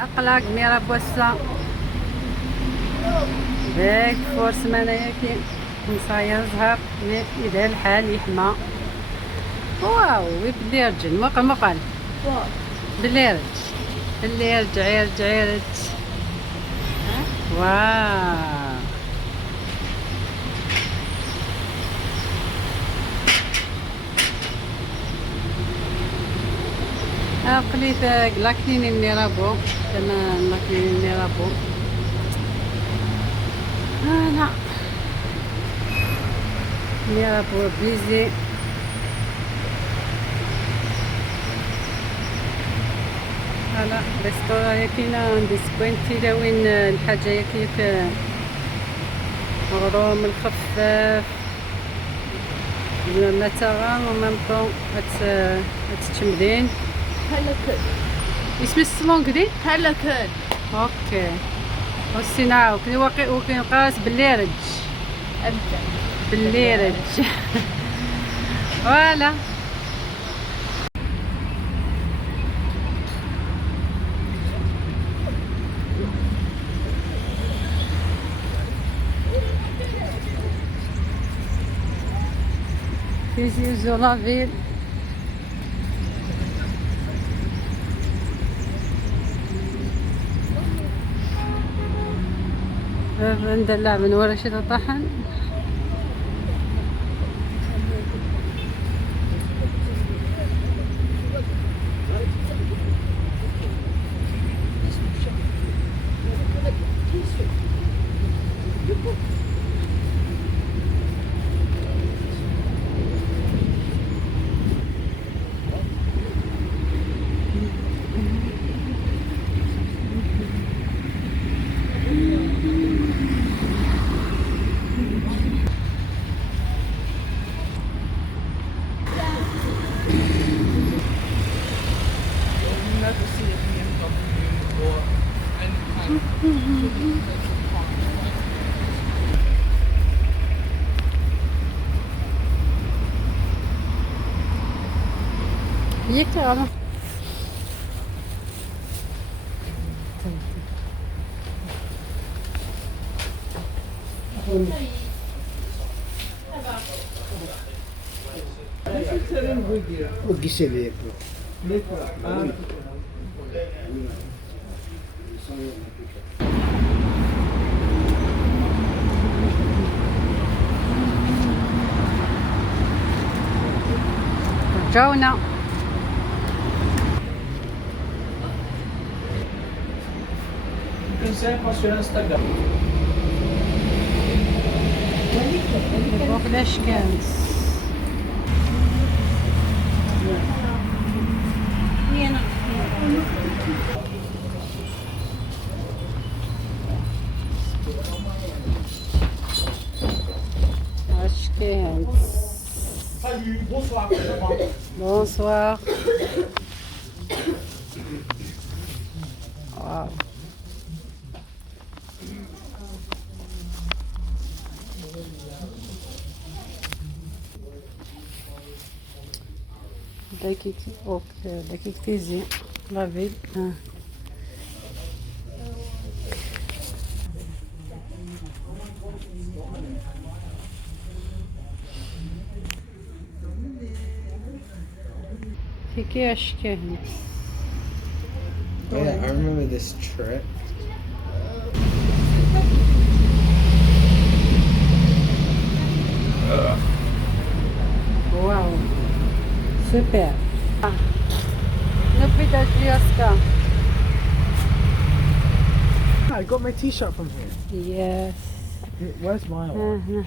أقلق ميرا بوسا داك فور سمانة ياكي نصايا زهر إذا الحال يحمى. واو بلي رجل مقل بلي رجع واو قليت لاكليني ميرابو كما لاكليني ميرابو لا ميرابو بليزي فوالا ريستورا كاينه ديسكوينتي داوين الحاجه كيف مغروم الخفاف مثلا ومام طون هتتشمدين هلا كل اسم الصالون كدي هلا كل اوكي والصناعه وكاين قاس بالليرج أبدا بالليرج فوالا Plaisir sur la ville. ندلع من ورا شي طحن. Yeter ama. O guichê letro. رجعونا فوق الاشكال اشكال. Salut, bonsoir. Bonsoir. Wow. دقيق تيزي لا فيل. في أشكال. Yeah, I remember this trip. واو سوبر. نبي دالفياسكا. I got my t-shirt from here. Yes. Where's my one?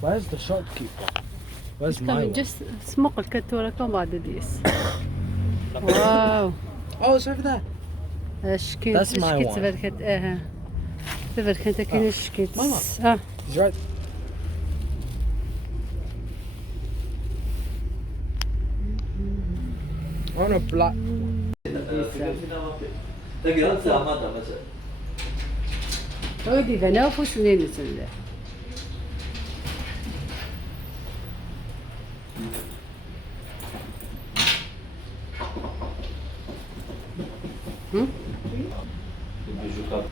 Where's the shopkeeper? Where's my one? Just smoke الكتورة كم بعد ديس. واو. Oh, it's over there. شكيت. That's my شكيت one. تبركت تبركت كاين شكيت. Mama. He's right. I want a black. ودي بنافس منين نسله. Hı? Trebuie jucat.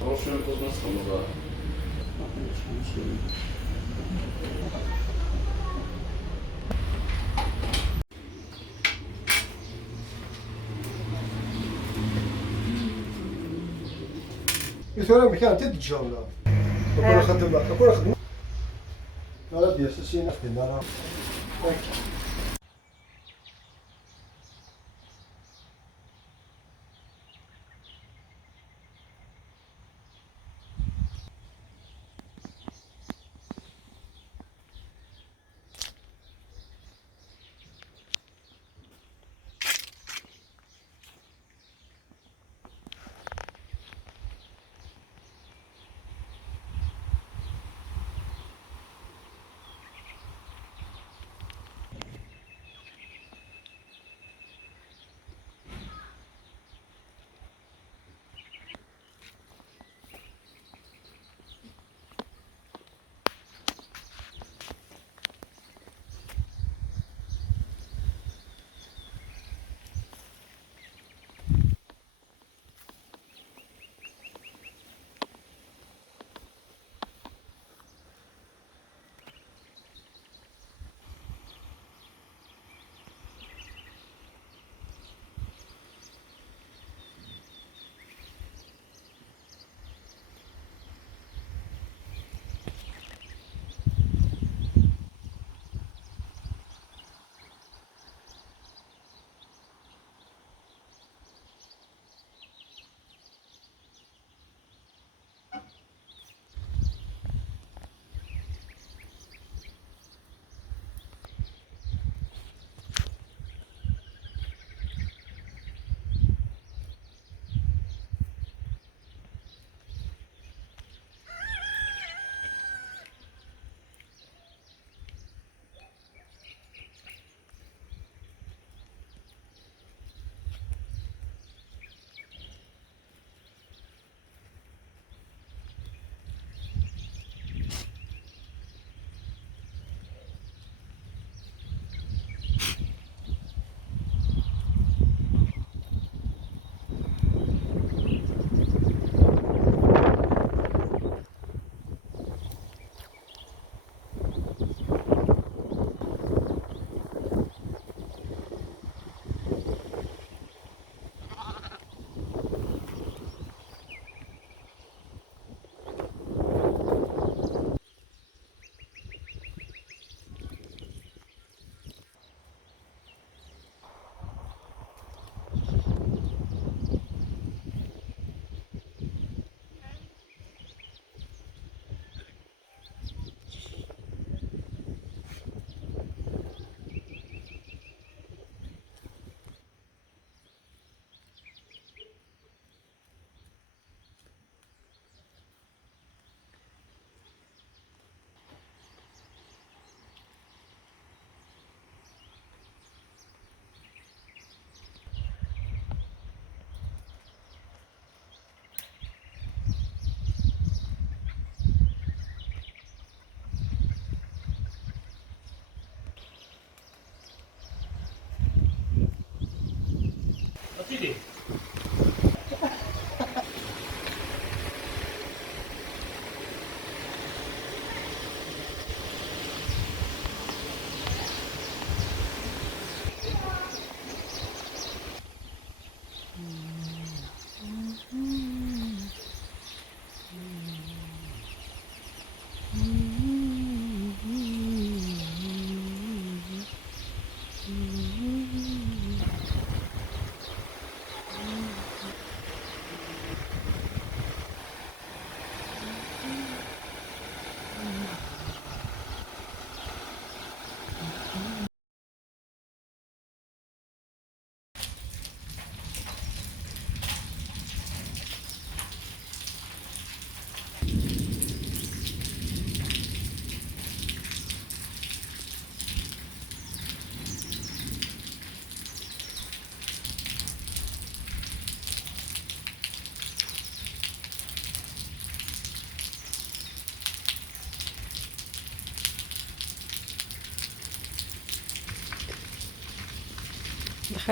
Roșu e fost născăm, da. يثورة مكان تدج ولا أكون أخدم أكون أخدم لا دي أساسيين أخدم أنا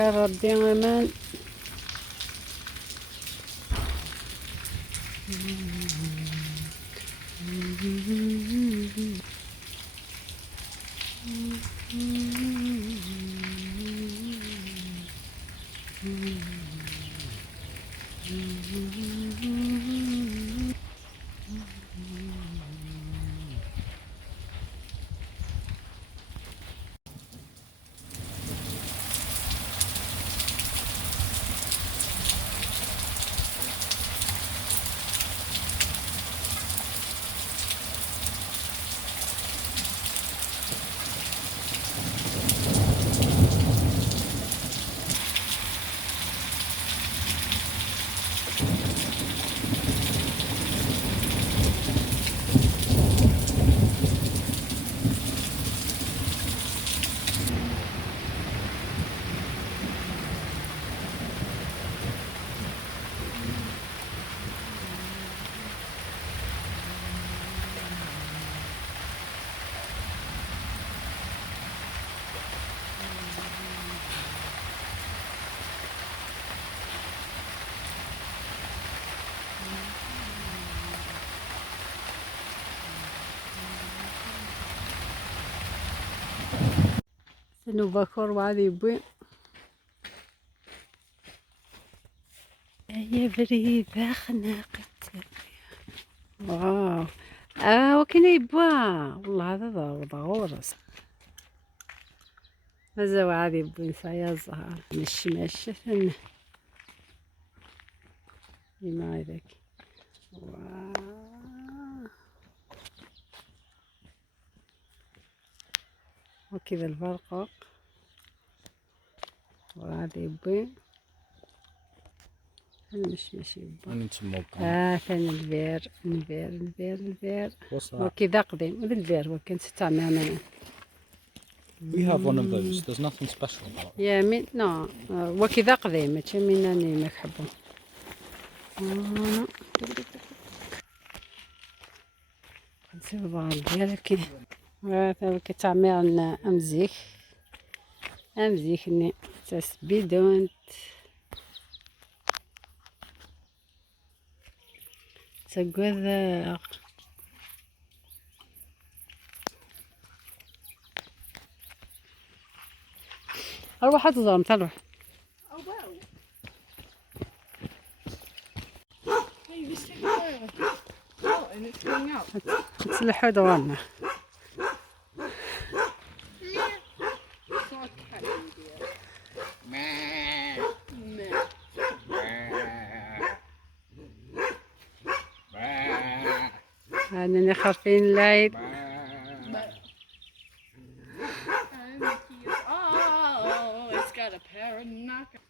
بخير دائما. سنبكر وعلي بوين يا بريدة خناقت. واو وكنا يبوا والله هذا ضغورس ماذا وعلي بوين سايا الزهر مشي ثن ما يدك. وكذا الفرق وهذا يبين مش I need some more gum. ثاني البير What's that? وكذا قديم هذا البير وكنت تعمل We have one of those. There's nothing special about it. يا مين نو وكذا قديم ماشي مناني ما يحبون. نسوي بعض البير كذا هذا كتعمل أمزيك ني تسبيدونت تقوذ أروح أتظلم تروح. Oh well. Hey, you just take it out and it's coming out. تصلحوا دورنا. أنني خارفين العيد. Oh, it's got a pair of knockers.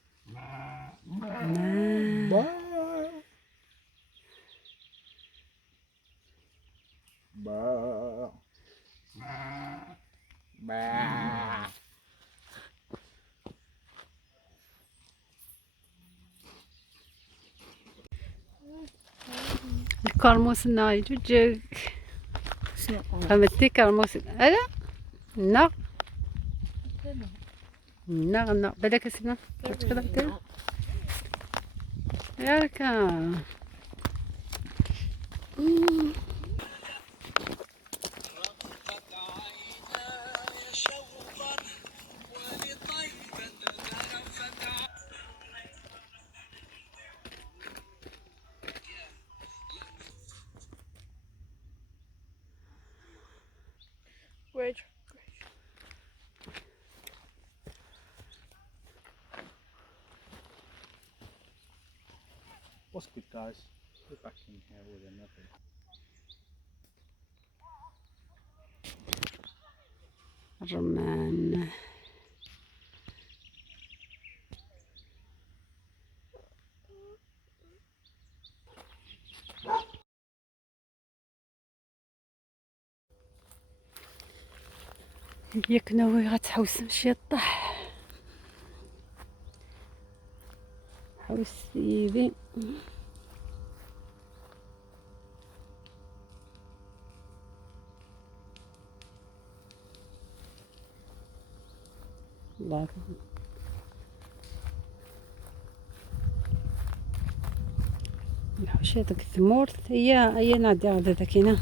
الكرموس ناي جوج It's not on. فهمتي كرموس هذا نق بدك اسمه كذا يا كا Wait. What's good, guys? We're back in here with another. الرمان ياك ناوي غتحوس مشي طاح حوس سيدي الله حوشيتك ثمورت هي نادي عادتك هنا.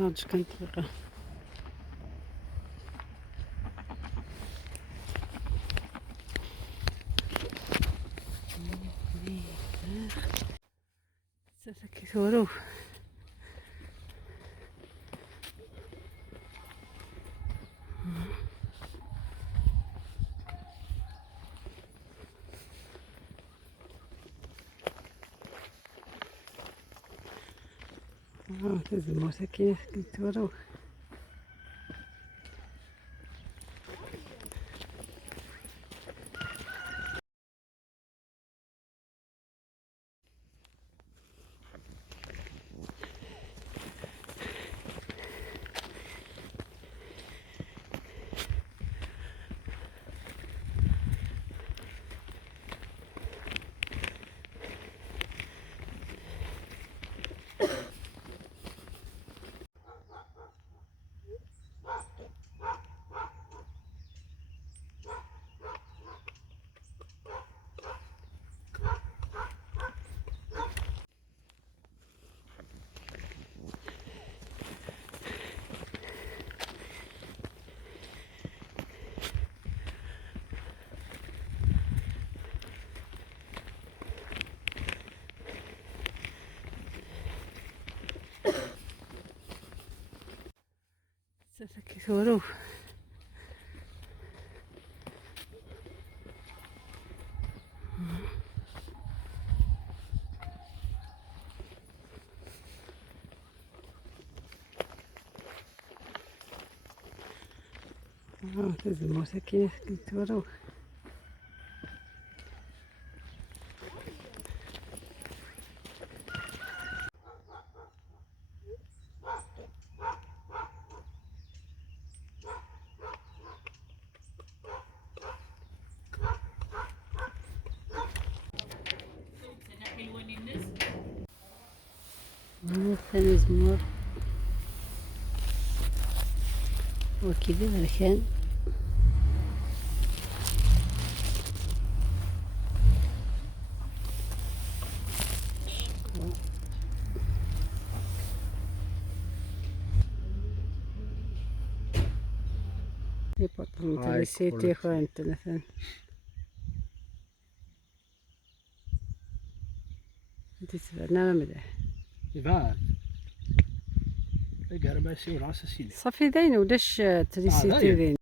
هادش كانت طريقة. ساسكي ثورو. لازم مساكين ثورو. ساسكي ثورو. لازم مساكين ثورو. ثاني زمر وكذا مكان. يبطل تريسيتي خوان التلفون. انت سبعنا مليح. يبان قال ما يسوي راسه سيدي صافي داين وداش تريسيتي داين.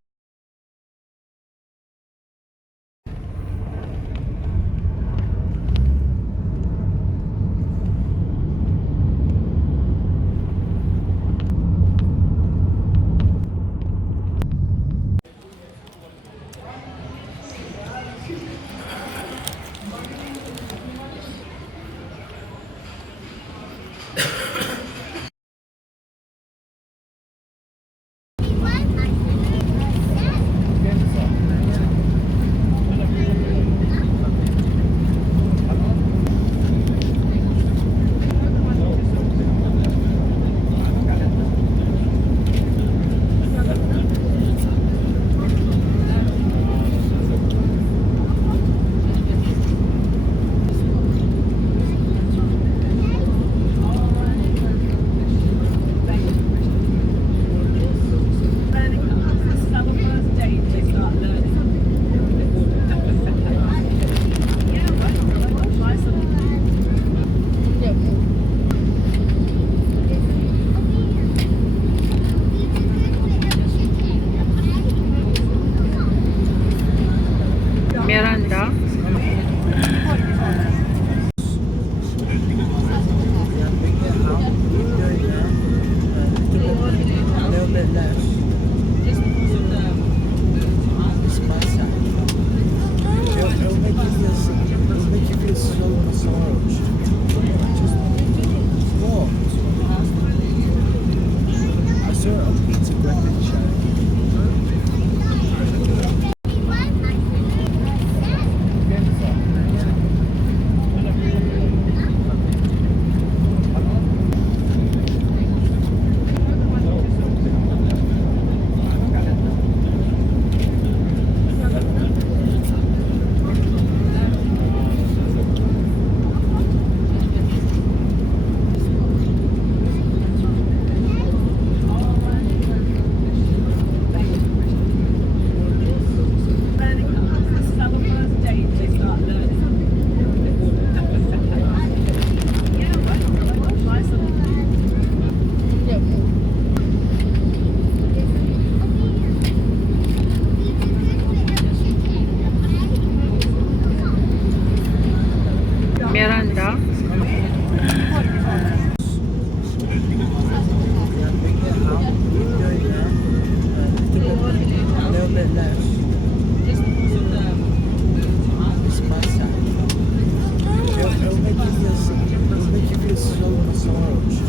It'll make you feel so massaged.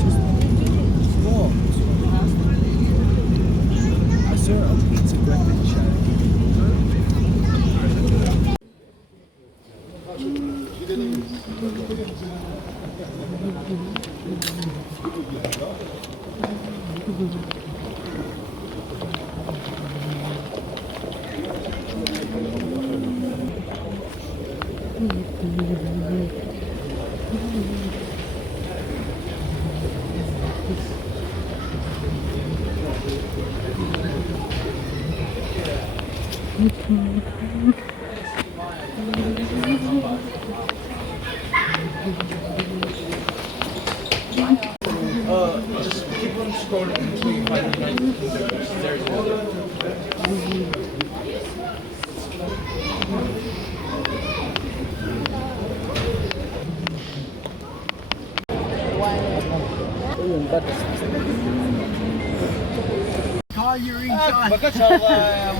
Just what? I saw it on Peter Griffin show. Just keep on scrolling until you find the ما شاء الله يا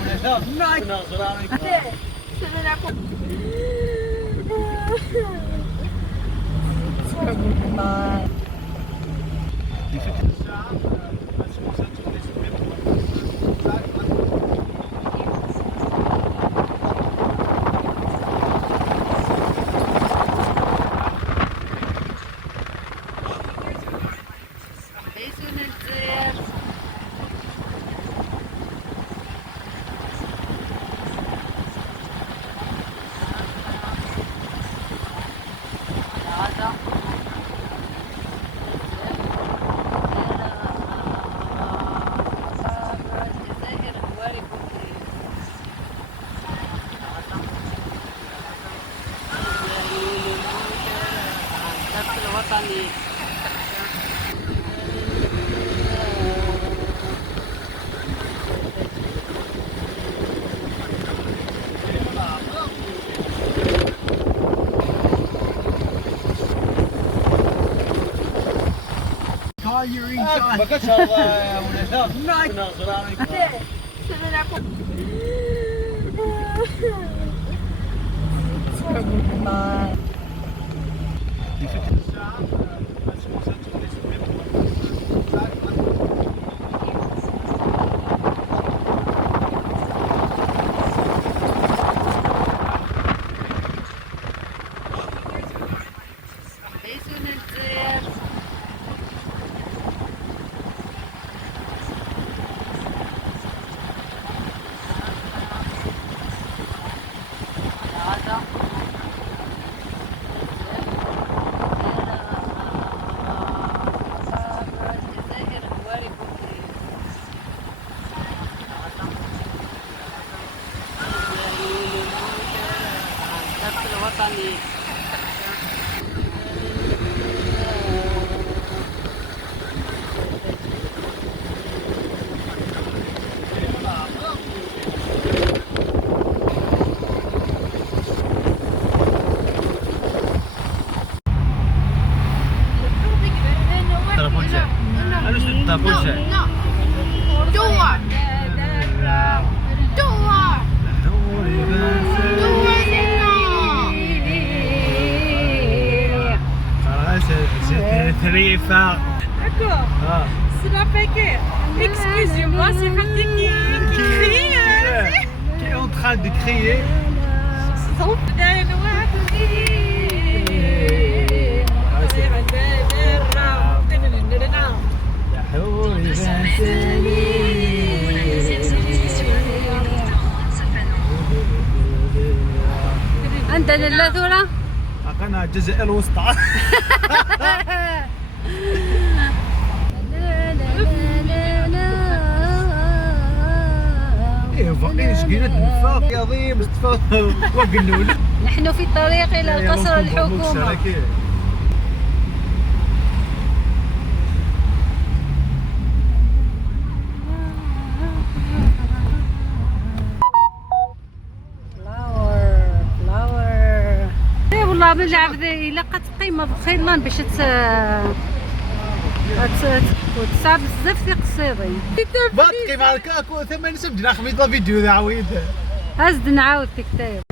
الوطني. ما شاء الله يا منى. الوطني. D'accord. C'est la paquet. Excusez-moi, c'est Fatih qui crie. Qui est en train de crier. عندنا اللذورة قناة الجزائر الوسطى. باقيين شقينا الفاق يا ضي مصطفى وقنول. نحن في الطريق إلى القصر الحكومة. والله من العبد إلا قد قيمة بخير باش وتسع بزاف في قصيدي. باتقي مع الكاكو ثمن سمجنا خميط فيديو ذا عويد. هزد نعاود تكتايب.